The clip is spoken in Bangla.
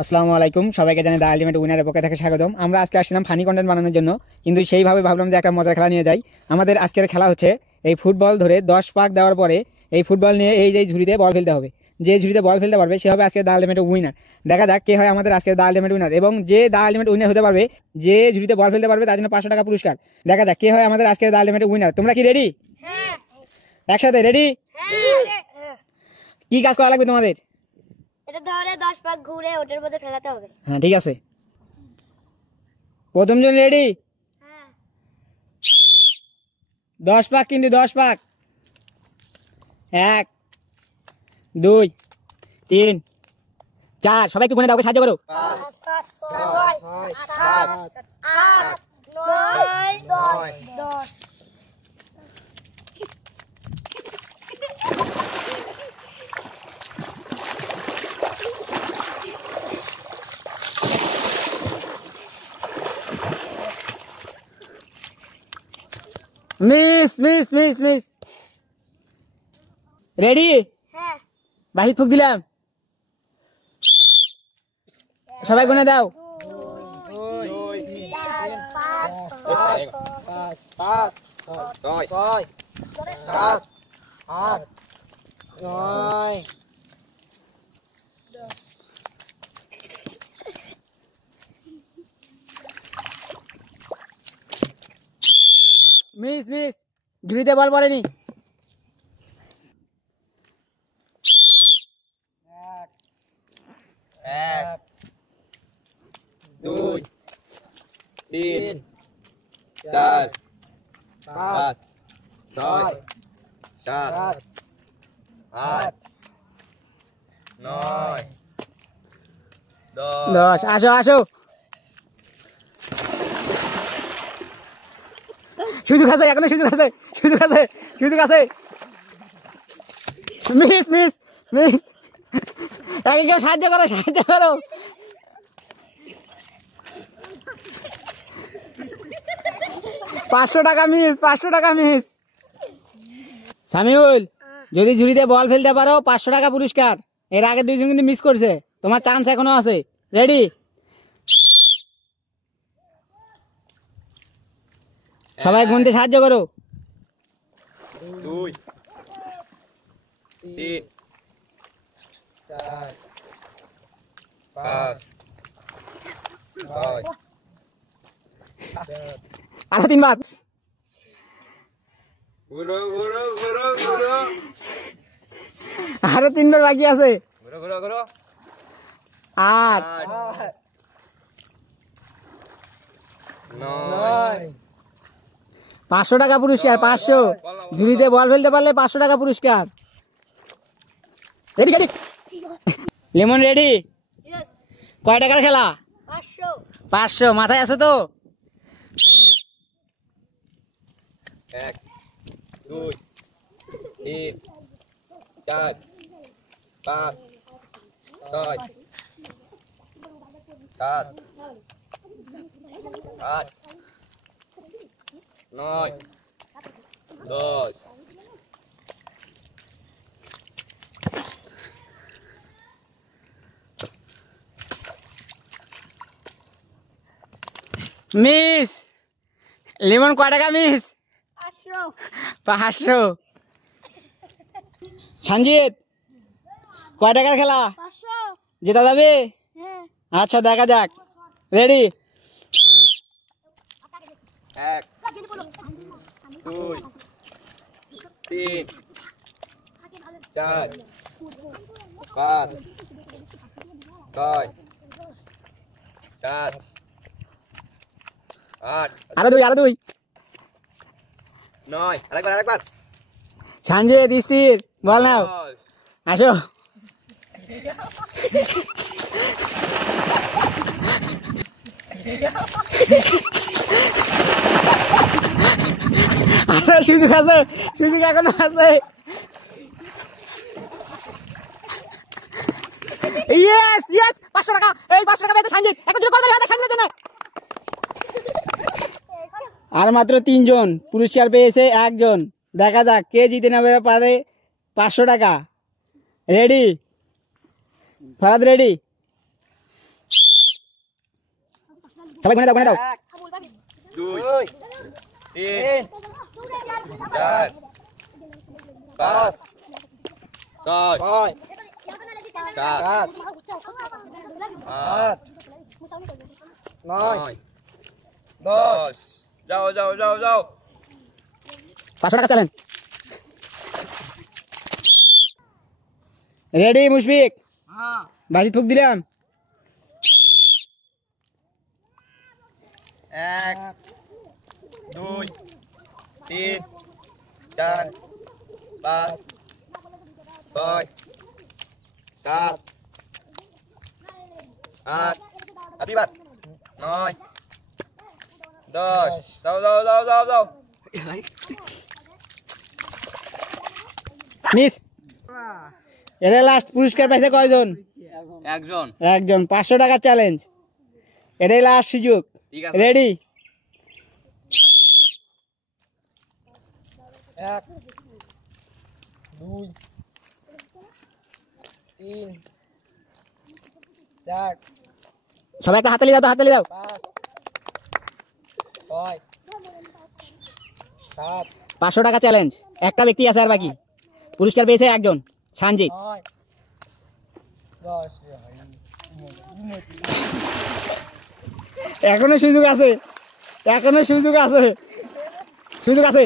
আসসালামু আলাইকুম, সবাইকে জানাই দ্য আলটিমেট উইনারের পক্ষ থেকে স্বাগতম। আমরা আজকে আসছিলাম ফানি কন্টেন্ট বানানোর জন্য, কিন্তু সেইভাবে ভাবলাম যে একটা মজার খেলা নিয়ে যাই। আমাদের আজকের খেলা হচ্ছে এই ফুটবল ধরে 10 পাক দেওয়ার পরে এই ফুটবল নিয়ে এই যে ঝুড়িতে বল ফেলতে হবে। যে ঝুড়িতে বল ফেলতে পারবে সে হবে আজকে দ্য আলটিমেট উইনার। দেখা যাক কে হয় আমাদের আজকে দ্য আলটিমেট উইনার, এবং যে দ্য আলটিমেট উইনার হতে পারবে, যে ঝুড়িতে বল ফেলতে পারবে তার জন্য 500 টাকা পুরস্কার। দেখা যাক কে হয় আমাদের আজকে দ্য আলটিমেট উইনার। তোমরা কি রেডি? হ্যাঁ। একসাথে রেডি? হ্যাঁ। কি কাজ করা লাগবে তোমাদের? এটা ধরে 10 পাক ঘুরে ওটার মধ্যে ফেলাতে হবে। হ্যাঁ, ঠিক আছে। প্রথম জন রেডি? হ্যাঁ। 10 পাক, কিন্তু 10 পাক। 1 2 3 4। সবাই একটু গুনে দাও, সাহায্য করো। 5 6 7 8 9 10। Miss miss miss miss. Ready? হ্যাঁ। বাহির ফুক দিলাম। সবাই গুনে দাও। 2 4 5 6 7 8 9 মিস মিস। ঝুড়িতে বল পড়েনি। 1 2 3 4 5 6 7 8 9 10। আসো আসো। সুযোগ আছে, এখনো সুযোগ আছে, সুযোগ আছে, সুযোগ আছে। Miss miss miss. কেউ সাহায্য করো, সাহায্য করো। $500 মিস, 500 টাকা মিস। সামিউল, যদি ঝুড়িতে বল ফেলতে পারো 500 টাকা পুরস্কার। এর আগে 2 জন কিন্তু মিস করছে, তোমার চান্স এখনো আছে। রেডি? সবাই গুনতে সাহায্য করো। 2 3 4 5 6 আরো 3 বার। ঘুরো ঘুরো ঘুরো ঘুরো আরো 3 বার বাকি আছে। ঘুরো ঘুরো ঘুরো 8 9 500 টাকা পুরস্কার। 500। ঝুড়িতে বল ফেলতে পারলে 500 টাকা পুরস্কার। Ready ready? Lemon ready? Yes. কয় টাকার খেলা? 500। 500 মাথায় আছে তো? 1 2 3 4 5 6 7 8 9 10 মিস। লেমন কয় টাকা মিস? 500। 500। সঞ্জিত, কয় টাকার খেলা? 500। জেতা যাবে? হ্যাঁ। আচ্ছা, দেখা যাক। রেডি? 1 2 3 4 5 6 7 8 আরো 2, আরো 2। 9 আরেকবার সঞ্জিত স্থির, বল নাও। 10 আসো। আসার সুযোগ আছে, সুযোগ এখনো আছে। ইয়েস ইয়েস, 500 টাকা। এই 500 টাকা পেয়েছে সঞ্জিত। এখন যদি করে দেয় সঞ্জিতের জন্য। আর মাত্র 3 জন, পুরস্কার পেয়েছে 1 জন। দেখা যাক কে জিতে নেবে পারে 500 টাকা। রেডি? ফারাদ রেডি? সবাই গুনে দাও, গুনে দাও। 2 3 4 5 6 7 8 9 10 যাও যাও যাও যাও 500 টাকা চ্যালেঞ্জ। রেডি মুশফিক? বাজি ফুক দিলাম। 1 2 3 4 5 6 7 8 Apibat 9 10 যাও যাও যাও যাও যাও মিস। এরে লাস্ট পুরস্কার পাইছে কয়জন? একজন। একজন। 500 টাকা চ্যালেঞ্জ। এটাই লাস্ট সুযোগ। ঠিক আছে। রেডি? 1 2 3 4 সবাই একটা হাতালি দাও তো, হাতালি দাও। 5 6 7 500 টাকা চ্যালেঞ্জ। একটা ব্যক্তি আছে আর বাকি। পুরস্কার পেয়েছে একজন, সানজিৎ। 9 10 এখনো সুযোগ আছে, এখনো সুযোগ আছে, সুযোগ আছে।